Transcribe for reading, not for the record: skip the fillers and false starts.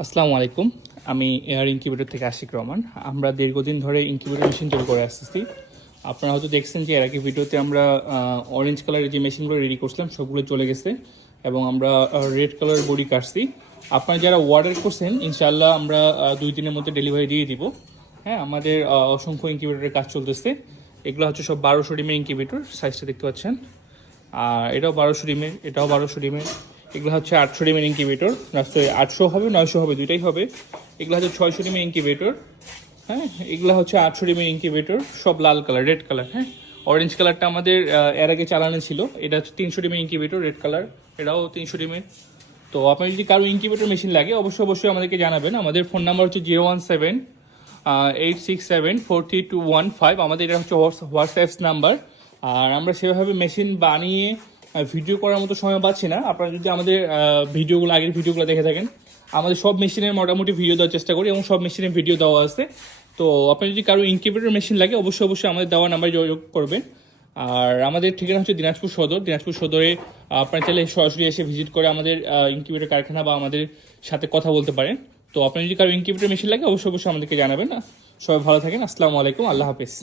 আসসালামু আলাইকুম। আমি এয়ার ইনকিউবেটর থেকে আশিক রহমান। আমরা দীর্ঘদিন ধরে ইনকিউবেটর মেশিন তৈরি করে আসতেছি। আপনারা হয়তো দেখছেন যে এর আগে ভিডিওতে আমরা অরেঞ্জ কালারের যে মেশিনগুলো রেডি করছিলাম সবগুলো চলে গেছে এবং আমরা রেড কালারের বডি কাটছি। আপনারা যারা অর্ডার করছেন ইনশাআল্লাহ আমরা 2 দিনের মধ্যে ডেলিভারি দিয়ে দিব। হ্যাঁ, আমাদের অসংখ্য ইনকিউবেটরের কাজ চলতেছে। এগুলো হচ্ছে সব 1200 ডিমের ইনকিউবেটর, সাইজটা দেখতে পাচ্ছেন। আর এটাও 1200 ডিমের, এটাও 1200 ডিমের। এগুলো হচ্ছে 800 ডিমের ইনকিউবেটর, রাস্তায় 800 হবে 900 হবে দুইটাই হবে। এগুলো হচ্ছে 600 ডিমের ইনকিউবেটর। হ্যাঁ, এগুলো হচ্ছে 800 ডিমের ইনকিউবেটর, সব লাল কালার, রেড কালার। হ্যাঁ, অরেঞ্জ কালারটা আমাদের এর আগে চালানো ছিল। এটা হচ্ছে 300 ডিমের ইনকিউবেটর, রেড কালার। এটাও 300 ডিমের। তো আপনার যদি কারো ইনকিউবেটর মেশিন লাগে অবশ্যই আমাদেরকে জানাবেন। আমাদের ফোন নাম্বার হচ্ছে 017-867-43215। আমাদের এটা হচ্ছে হোয়াটসঅ্যাপ নাম্বার। আর আমরা সেভাবে মেশিন বানিয়ে ভিডিও করার মতো সময় পাচ্ছি না। আপনারা যদি আমাদের আগের ভিডিওগুলো দেখে থাকেন, আমাদের সব মেশিনের মোটামুটি ভিডিও দেওয়ার চেষ্টা করি এবং সব মেশিনের ভিডিও দেওয়া আছে। তো আপনার যদি কারো ইনকিউবেটর মেশিন লাগে অবশ্যই আমাদের দেওয়া নাম্বারে যোগাযোগ করবেন। আর আমাদের ঠিকানা হচ্ছে দিনাজপুর সদরে। আপনারা চাইলে সরাসরি এসে ভিজিট করে আমাদের ইনকিউবেটর কারখানা বা আমাদের সাথে কথা বলতে পারেন। তো আপনার যদি কারো ইনকিউবেটর মেশিন লাগে অবশ্যই আমাদেরকে জানাবেন। সবাই ভালো থাকেন। আসসালামু আলাইকুম, আল্লাহ হাফেজ।